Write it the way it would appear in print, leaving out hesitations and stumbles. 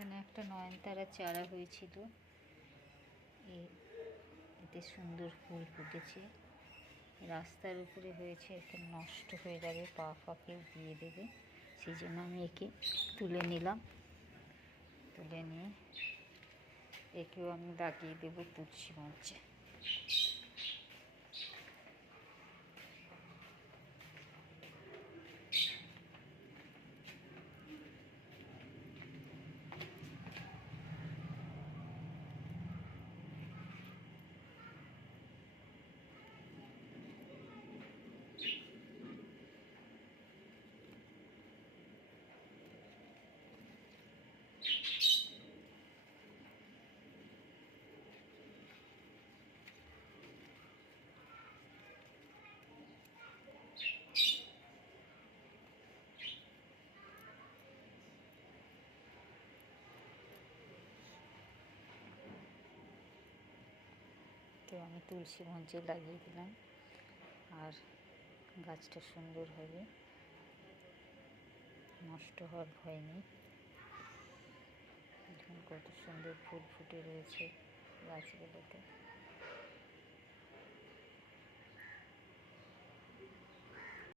এখানে একটা নয়নতারা চারা হয়েছিল, এতে সুন্দর ফুল ফুটেছে। রাস্তার উপরে হয়েছে, একে নষ্ট হয়ে যাবে, পা কেউ দিয়ে দেবে, সেই জন্য আমি একে তুলে নিলাম। তুলে নিয়ে একেও আমি লাগিয়ে দেবো তুলসী মঞ্চে। তো আমি তুলসী মঞ্চে লাগিয়ে দিলাম, আর গাছটা সুন্দর হবে, নষ্ট হওয়ার ভয় নেই। দেখুন কত সুন্দর ফুল ফুটে রয়েছে গাছগুলোতে।